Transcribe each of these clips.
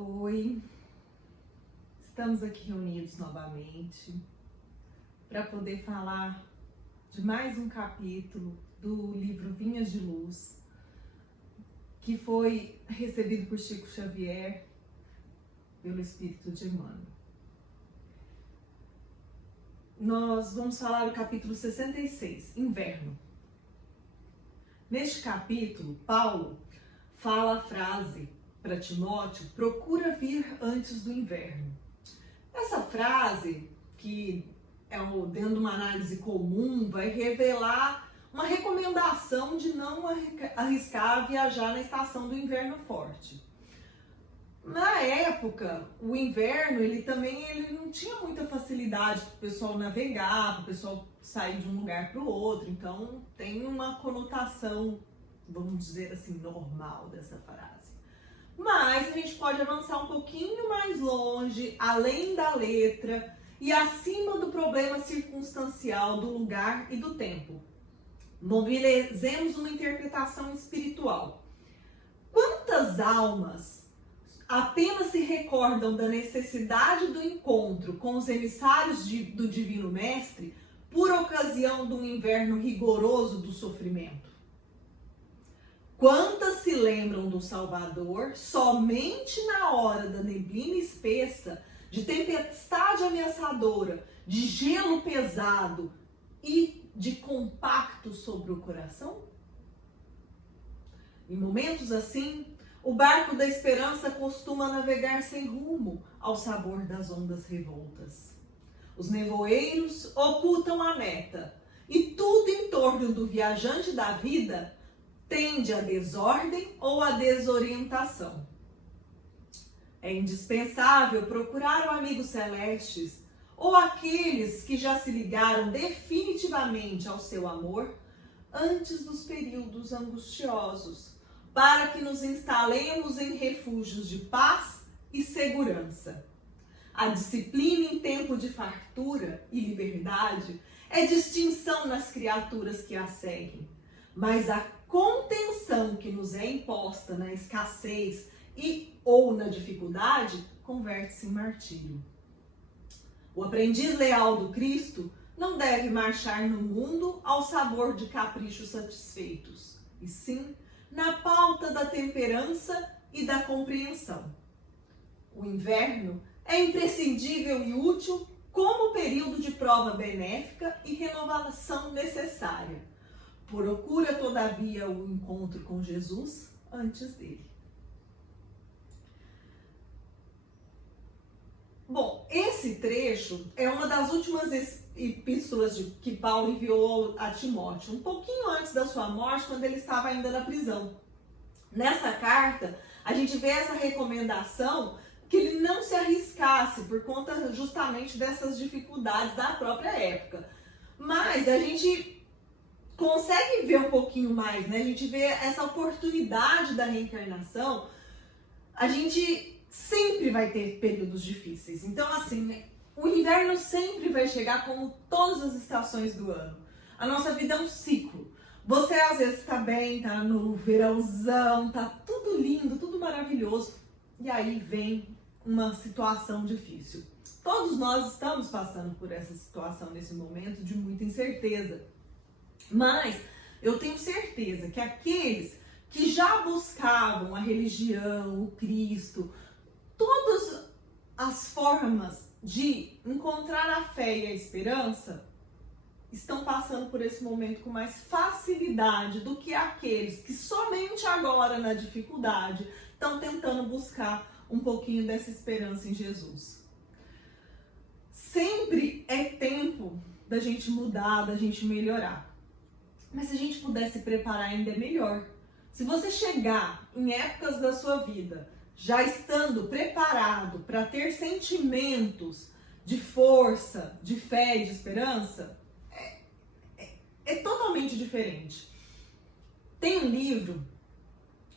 Oi, estamos aqui reunidos novamente para poder falar de mais um capítulo do livro Vinhas de Luz, que foi recebido por Chico Xavier pelo Espírito de Emmanuel. Nós vamos falar do capítulo 66, Inverno. Neste capítulo, Paulo fala a frase para Timóteo: procura vir antes do inverno. Essa frase, que é dentro de uma análise comum, vai revelar uma recomendação de não arriscar viajar na estação do inverno forte. Na época, o inverno, ele não tinha muita facilidade para o pessoal navegar, para o pessoal sair de um lugar para o outro, então tem uma conotação, vamos dizer assim, normal dessa frase. Mas a gente pode avançar um pouquinho mais longe, além da letra e acima do problema circunstancial do lugar e do tempo. Mobilizemos uma interpretação espiritual. Quantas almas apenas se recordam da necessidade do encontro com os emissários do Divino Mestre por ocasião de um inverno rigoroso do sofrimento? Quantas se lembram do Salvador somente na hora da neblina espessa, de tempestade ameaçadora, de gelo pesado e de compacto sobre o coração? Em momentos assim, o barco da esperança costuma navegar sem rumo ao sabor das ondas revoltas. Os nevoeiros ocultam a meta e tudo em torno do viajante da vida tende à desordem ou à desorientação. É indispensável procurar o amigo celestes ou aqueles que já se ligaram definitivamente ao seu amor antes dos períodos angustiosos, para que nos instalemos em refúgios de paz e segurança. A disciplina em tempo de fartura e liberdade é distinção nas criaturas que a seguem, mas a contenção que nos é imposta na escassez ou na dificuldade converte-se em martírio. O aprendiz leal do Cristo não deve marchar no mundo ao sabor de caprichos satisfeitos, e sim na pauta da temperança e da compreensão. O inverno é imprescindível e útil como período de prova benéfica e renovação necessária. Procura, todavia, o encontro com Jesus antes dele. Bom, esse trecho é uma das últimas epístolas que Paulo enviou a Timóteo, um pouquinho antes da sua morte, quando ele estava ainda na prisão. Nessa carta, a gente vê essa recomendação que ele não se arriscasse por conta justamente dessas dificuldades da própria época. Mas a gente consegue ver um pouquinho mais, né? A gente vê essa oportunidade da reencarnação. A gente sempre vai ter períodos difíceis. Então, assim, né? O inverno sempre vai chegar como todas as estações do ano. A nossa vida é um ciclo. Você às vezes tá bem, tá no verãozão, tá tudo lindo, tudo maravilhoso. E aí vem uma situação difícil. Todos nós estamos passando por essa situação nesse momento de muita incerteza. Mas eu tenho certeza que aqueles que já buscavam a religião, o Cristo, todas as formas de encontrar a fé e a esperança, estão passando por esse momento com mais facilidade do que aqueles que somente agora, na dificuldade, estão tentando buscar um pouquinho dessa esperança em Jesus. Sempre é tempo da gente mudar, da gente melhorar. Mas se a gente puder se preparar, ainda é melhor. Se você chegar em épocas da sua vida já estando preparado para ter sentimentos de força, de fé e de esperança, é totalmente diferente. Tem um livro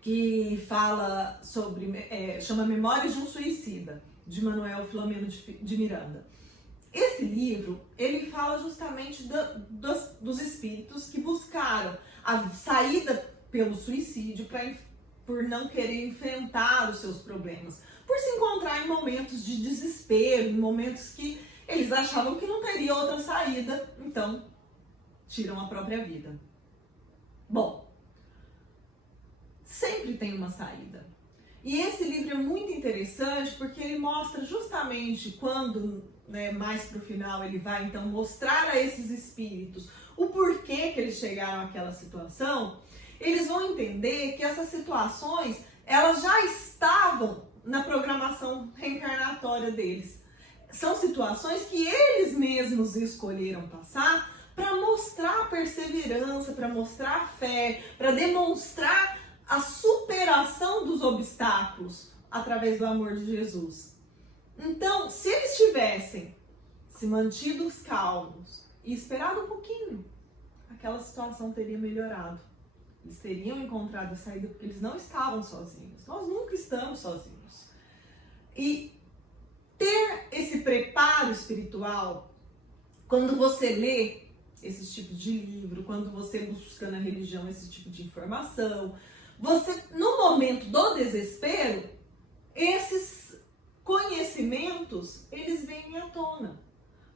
que fala sobre, chama Memórias de um Suicida, de Manuel Filomeno de Miranda. Esse livro, ele fala justamente dos espíritos que buscaram a saída pelo suicídio para por não querer enfrentar os seus problemas, por se encontrar em momentos de desespero, em momentos que eles achavam que não teria outra saída, então tiram a própria vida. Bom, sempre tem uma saída. E esse livro é muito interessante porque ele mostra justamente quando, mais pro final, ele vai então mostrar a esses espíritos o porquê que eles chegaram àquela situação. Eles vão entender que essas situações, elas já estavam na programação reencarnatória deles. São situações que eles mesmos escolheram passar para mostrar a perseverança, para mostrar a fé, para demonstrar a superação dos obstáculos através do amor de Jesus. Então, se eles tivessem se mantido calmos e esperado um pouquinho, aquela situação teria melhorado. Eles teriam encontrado a saída porque eles não estavam sozinhos. Nós nunca estamos sozinhos. E ter esse preparo espiritual, quando você lê esse tipo de livro, quando você busca na religião esse tipo de informação, você, no momento do desespero, esses conhecimentos, eles vêm à tona.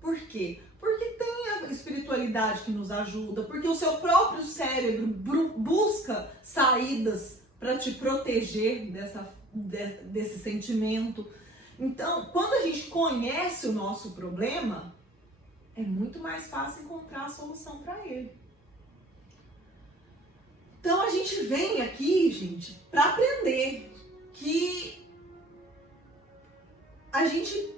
Por quê? Porque tem a espiritualidade que nos ajuda, porque o seu próprio cérebro busca saídas para te proteger desse sentimento. Então, quando a gente conhece o nosso problema, é muito mais fácil encontrar a solução para ele. Então a gente vem aqui, gente, para aprender que a gente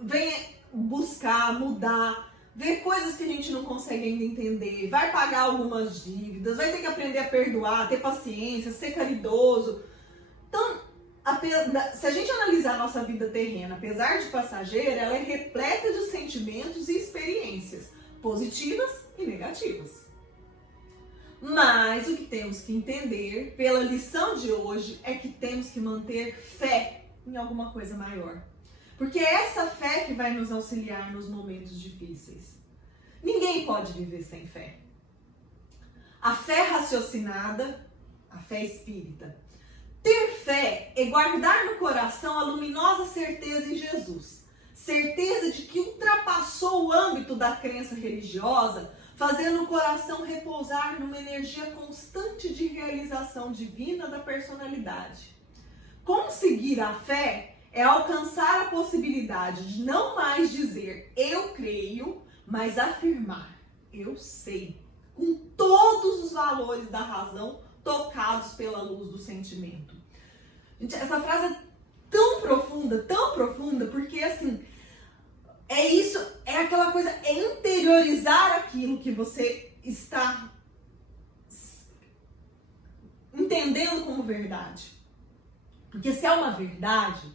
vem buscar, mudar, ver coisas que a gente não consegue ainda entender, vai pagar algumas dívidas, vai ter que aprender a perdoar, ter paciência, ser caridoso. Então, se a gente analisar a nossa vida terrena, apesar de passageira, ela é repleta de sentimentos e experiências positivas e negativas. Mas o que temos que entender, pela lição de hoje, é que temos que manter fé em alguma coisa maior. Porque é essa fé que vai nos auxiliar nos momentos difíceis. Ninguém pode viver sem fé. A fé raciocinada, a fé espírita. Ter fé é guardar no coração a luminosa certeza em Jesus. Certeza de que ultrapassou o âmbito da crença religiosa, fazendo o coração repousar numa energia constante de realização divina da personalidade. Conseguir a fé é alcançar a possibilidade de não mais dizer eu creio, mas afirmar eu sei, com todos os valores da razão tocados pela luz do sentimento. Gente, essa frase é tão profunda, porque assim, é isso, é aquela coisa, é interiorizar aquilo que você está entendendo como verdade. Porque se é uma verdade,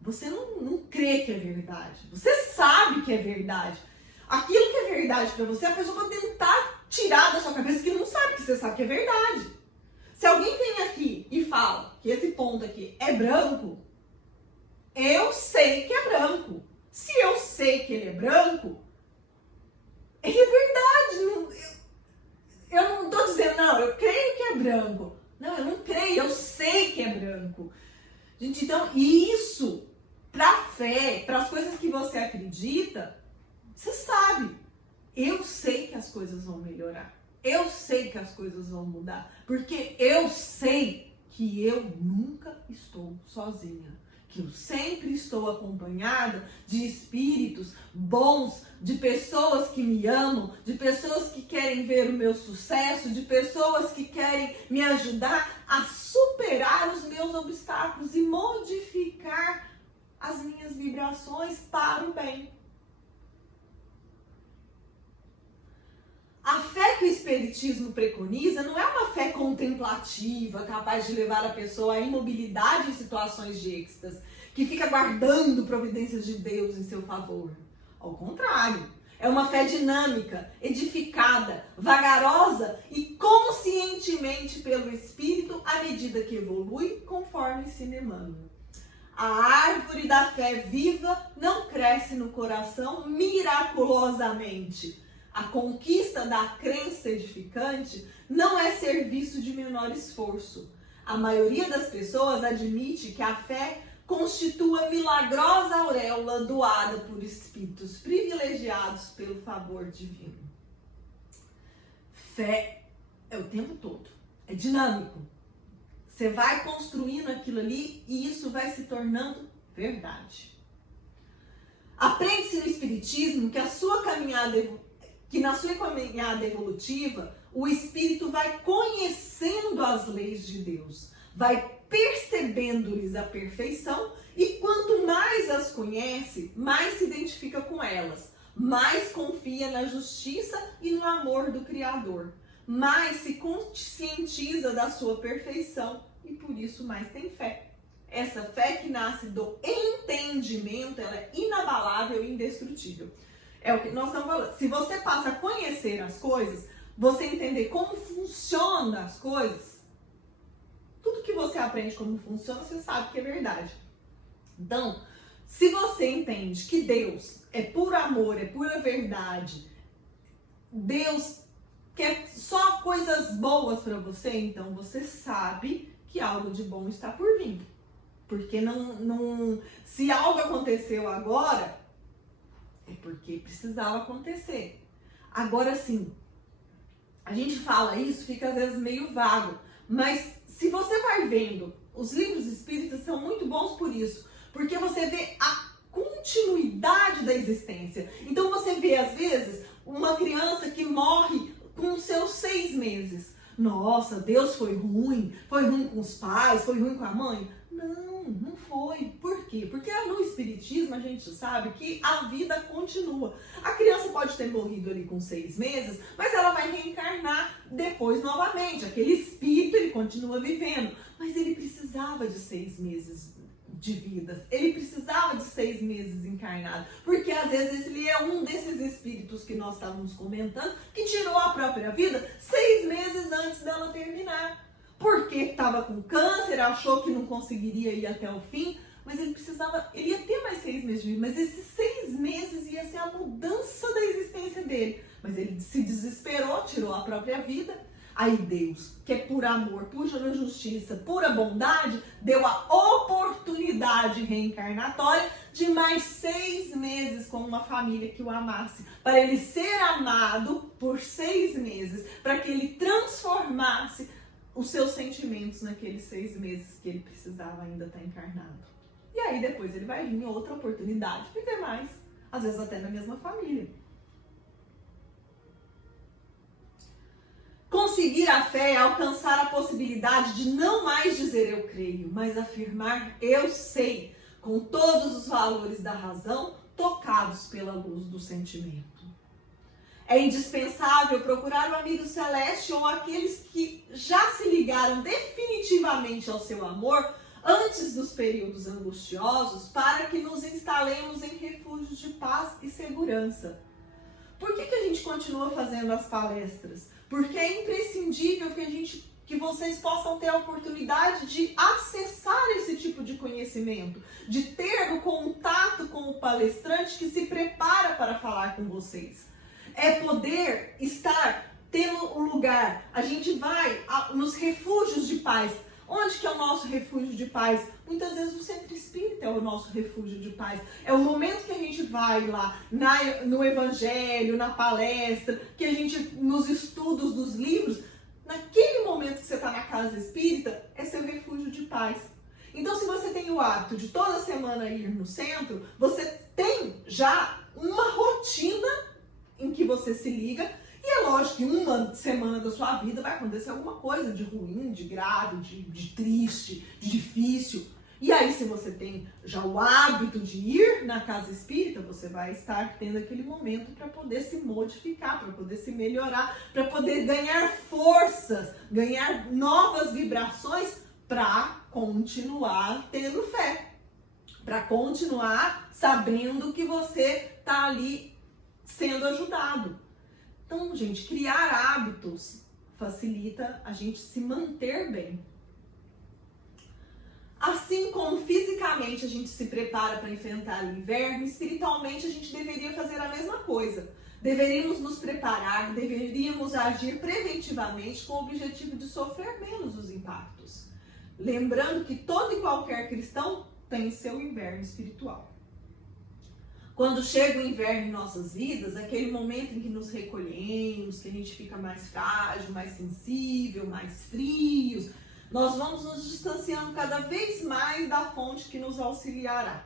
você não crê que é verdade. Você sabe que é verdade. Aquilo que é verdade pra você, a pessoa pode tentar tirar da sua cabeça que não sabe que você sabe que é verdade. Se alguém vem aqui e fala que esse ponto aqui é branco, eu sei que é branco. Se eu sei que ele é branco, ele é verdade. Eu não tô dizendo, não, eu creio que é branco. Não, eu não creio, eu sei que é branco. Gente, então, isso, pra fé, para as coisas que você acredita, você sabe. Eu sei que as coisas vão melhorar. Eu sei que as coisas vão mudar. Porque eu sei que eu nunca estou sozinha. Que eu sempre estou acompanhada de espíritos bons, de pessoas que me amam, de pessoas que querem ver o meu sucesso, de pessoas que querem me ajudar a superar os meus obstáculos e modificar as minhas vibrações para o bem. A fé que o Espiritismo preconiza não é uma fé contemplativa, capaz de levar a pessoa à imobilidade em situações de êxtase, que fica guardando providências de Deus em seu favor. Ao contrário, é uma fé dinâmica, edificada, vagarosa e conscientemente pelo Espírito à medida que evolui conforme ensina Emmanuel. A árvore da fé viva não cresce no coração miraculosamente. A conquista da crença edificante não é serviço de menor esforço. A maioria das pessoas admite que a fé constitua a milagrosa auréola doada por espíritos privilegiados pelo favor divino. Fé é o tempo todo, é dinâmico. Você vai construindo aquilo ali e isso vai se tornando verdade. Aprende-se no Espiritismo que na sua caminhada evolutiva, o espírito vai conhecendo as leis de Deus, vai percebendo-lhes a perfeição e quanto mais as conhece, mais se identifica com elas, mais confia na justiça e no amor do Criador, mais se conscientiza da sua perfeição e por isso mais tem fé. Essa fé que nasce do entendimento, ela é inabalável e indestrutível. É o que nós estamos falando. Se você passa a conhecer as coisas, você entender como funcionam as coisas, tudo que você aprende como funciona, você sabe que é verdade. Então, se você entende que Deus é puro amor, é pura verdade, Deus quer só coisas boas para você, então você sabe que algo de bom está por vir. Porque se algo aconteceu agora, é porque precisava acontecer. Agora sim, a gente fala isso, fica às vezes meio vago, mas se você vai vendo, os livros espíritas são muito bons por isso, porque você vê a continuidade da existência. Então você vê às vezes uma criança que morre com seus 6 meses. Nossa, Deus foi ruim com os pais, foi ruim com a mãe. Não foi. Por quê? Porque no Espiritismo a gente sabe que a vida continua. A criança pode ter morrido ali com 6 meses, mas ela vai reencarnar depois novamente. Aquele espírito, ele continua vivendo. Mas ele precisava de 6 meses de vida. Ele precisava de 6 meses encarnado. Porque às vezes ele é um desses espíritos que nós estávamos comentando, que tirou a própria vida 6 meses antes dela terminar. Porque estava com câncer, achou que não conseguiria ir até o fim, mas ele ia ter mais 6 meses de vida, mas esses 6 meses ia ser a mudança da existência dele. Mas ele se desesperou, tirou a própria vida. Aí Deus, que é por amor, pura justiça, pura bondade, deu a oportunidade reencarnatória de mais 6 meses com uma família que o amasse, para ele ser amado por 6 meses, para que ele transformasse os seus sentimentos naqueles 6 meses que ele precisava ainda estar encarnado. E aí depois ele vai vir em outra oportunidade, viver mais, às vezes até na mesma família. Conseguir a fé é alcançar a possibilidade de não mais dizer eu creio, mas afirmar eu sei, com todos os valores da razão tocados pela luz do sentimento. É indispensável procurar o amigo celeste ou aqueles que já se ligaram definitivamente ao seu amor antes dos períodos angustiosos para que nos instalemos em refúgios de paz e segurança. Por que a gente continua fazendo as palestras? Porque é imprescindível que vocês possam ter a oportunidade de acessar esse tipo de conhecimento, de ter o contato com o palestrante que se prepara para falar com vocês. É poder estar tendo um lugar. A gente vai nos refúgios de paz. Onde que é o nosso refúgio de paz? Muitas vezes o centro espírita é o nosso refúgio de paz. É o momento que a gente vai lá no evangelho, na palestra, que a gente, nos estudos dos livros, naquele momento que você está na casa espírita, é seu refúgio de paz. Então, se você tem o hábito de toda semana ir no centro, você tem já uma rotina em que você se liga, e é lógico que uma semana da sua vida vai acontecer alguma coisa de ruim, de grave, de triste, de difícil. E aí, se você tem já o hábito de ir na casa espírita, você vai estar tendo aquele momento para poder se modificar, para poder se melhorar, para poder ganhar forças, ganhar novas vibrações para continuar tendo fé, para continuar sabendo que você está ali sendo ajudado. Então, gente, criar hábitos facilita a gente se manter bem. Assim como fisicamente a gente se prepara para enfrentar o inverno, espiritualmente a gente deveria fazer a mesma coisa. Deveríamos nos preparar, deveríamos agir preventivamente com o objetivo de sofrer menos os impactos. Lembrando que todo e qualquer cristão tem seu inverno espiritual. Quando chega o inverno em nossas vidas, aquele momento em que nos recolhemos, que a gente fica mais frágil, mais sensível, mais frios, nós vamos nos distanciando cada vez mais da fonte que nos auxiliará.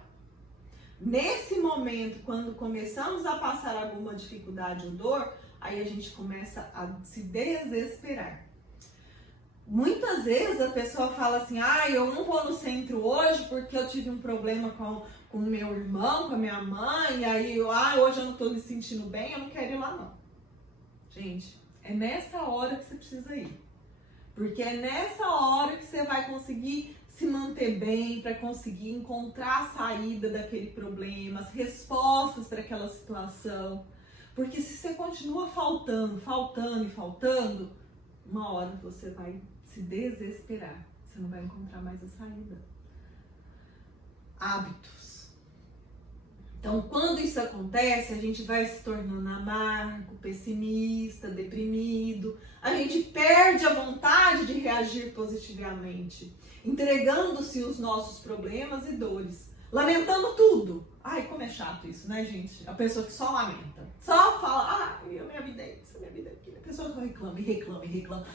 Nesse momento, quando começamos a passar alguma dificuldade ou dor, aí a gente começa a se desesperar. Muitas vezes a pessoa fala assim, eu não vou no centro hoje porque eu tive um problema com o meu irmão, com a minha mãe, e aí hoje eu não estou me sentindo bem, eu não quero ir lá não. Gente, é nessa hora que você precisa ir. Porque é nessa hora que você vai conseguir se manter bem, para conseguir encontrar a saída daquele problema, as respostas para aquela situação. Porque se você continua faltando, uma hora você vai se desesperar. Você não vai encontrar mais a saída. Hábitos. Então, quando isso acontece, a gente vai se tornando amargo, pessimista, deprimido. A gente perde a vontade de reagir positivamente, entregando-se os nossos problemas e dores, lamentando tudo. Ai, como é chato isso, né, gente? A pessoa que só lamenta, só fala, minha vida é isso, minha vida é aquilo. A pessoa só reclama.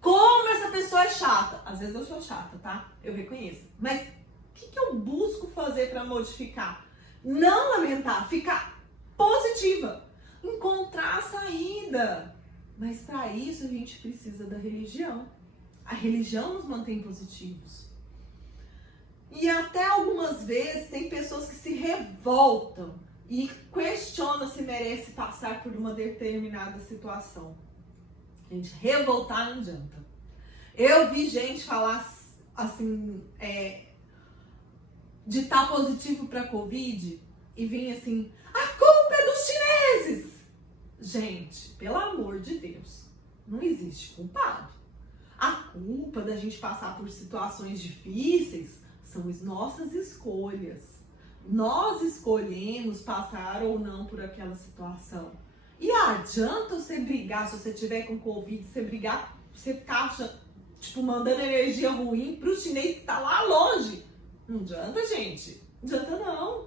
Como essa pessoa é chata? Às vezes eu sou chata, tá? Eu reconheço. Mas o que eu busco fazer para modificar? Não lamentar, ficar positiva, encontrar a saída. Mas para isso a gente precisa da religião. A religião nos mantém positivos. E até algumas vezes tem pessoas que se revoltam e questionam se merece passar por uma determinada situação. Gente, revoltar não adianta. Eu vi gente falar assim, de estar positivo para Covid e vinha assim, a culpa é dos chineses. Gente, pelo amor de Deus, não existe culpado. A culpa da gente passar por situações difíceis são as nossas escolhas. Nós escolhemos passar ou não por aquela situação. E adianta você brigar, se você tiver com Covid, você brigar, você ficar mandando energia ruim pro chinês que tá lá longe. Não adianta, gente. Não adianta, não.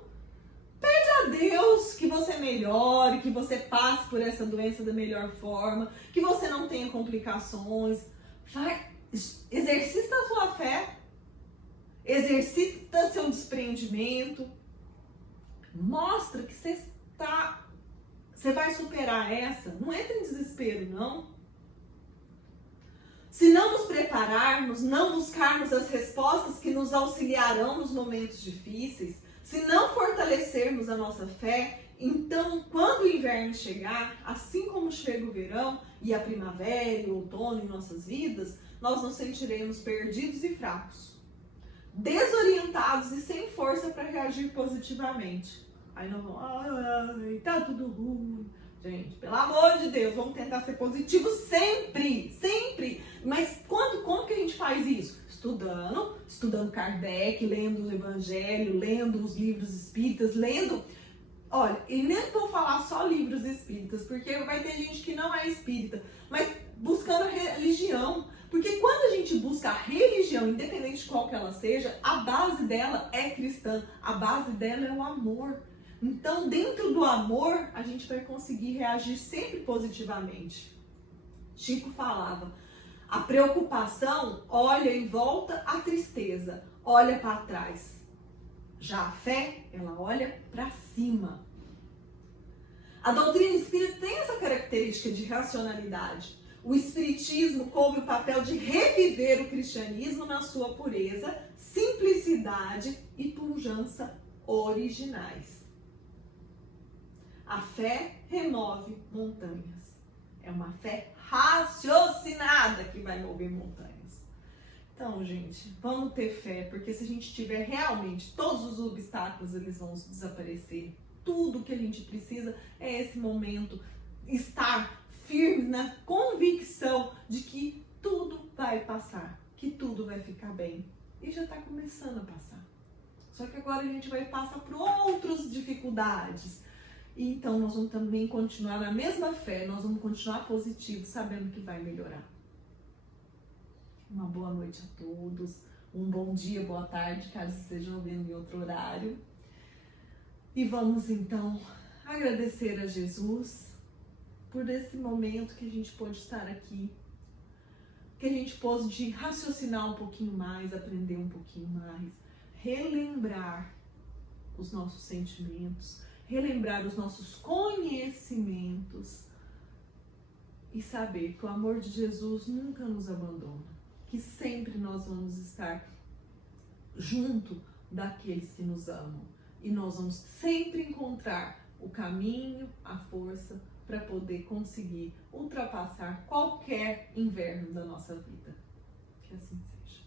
Pede a Deus que você melhore, que você passe por essa doença da melhor forma, que você não tenha complicações. Exercita a sua fé, exercita seu desprendimento, mostra que você vai superar essa. Não entra em desespero, não. Se não nos prepararmos, não buscarmos as respostas que nos auxiliarão nos momentos difíceis, se não fortalecermos a nossa fé, então, quando o inverno chegar, assim como chega o verão e a primavera e o outono em nossas vidas, nós nos sentiremos perdidos e fracos, desorientados e sem força para reagir positivamente. Aí nós vamos, tá tudo ruim. Gente, pelo amor de Deus, vamos tentar ser positivos sempre. Mas como que a gente faz isso? Estudando Kardec, lendo o Evangelho, lendo os livros espíritas, Olha, e nem vou falar só livros espíritas, porque vai ter gente que não é espírita, mas buscando religião. Porque quando a gente busca a religião, independente de qual que ela seja, a base dela é cristã, a base dela é o amor. Então, dentro do amor, a gente vai conseguir reagir sempre positivamente. Chico falava, a preocupação olha em volta, a tristeza olha para trás. Já a fé, ela olha para cima. A doutrina espírita tem essa característica de racionalidade. O espiritismo coube o papel de reviver o cristianismo na sua pureza, simplicidade e pujança originais. A fé remove montanhas. É uma fé raciocinada que vai mover montanhas. Então, gente, vamos ter fé, porque se a gente tiver realmente todos os obstáculos, eles vão desaparecer. Tudo que a gente precisa é esse momento, estar firmes na convicção de que tudo vai passar, que tudo vai ficar bem. E já está começando a passar. Só que agora a gente vai passar por outras dificuldades. Então, nós vamos também continuar na mesma fé, nós vamos continuar positivos, sabendo que vai melhorar. Uma boa noite a todos, um bom dia, boa tarde, caso esteja ouvindo em outro horário. E vamos então agradecer a Jesus por esse momento que a gente pôde estar aqui, que a gente pôde raciocinar um pouquinho mais, aprender um pouquinho mais, relembrar os nossos sentimentos, relembrar os nossos conhecimentos e saber que o amor de Jesus nunca nos abandona, que sempre nós vamos estar junto daqueles que nos amam e nós vamos sempre encontrar o caminho, a força para poder conseguir ultrapassar qualquer inverno da nossa vida. Que assim seja.